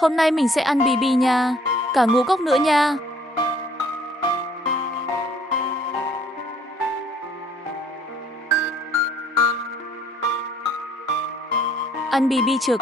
Hôm nay mình sẽ ăn bì bì nha, cả ngũ cốc nữa nha. Ăn bì bì trực.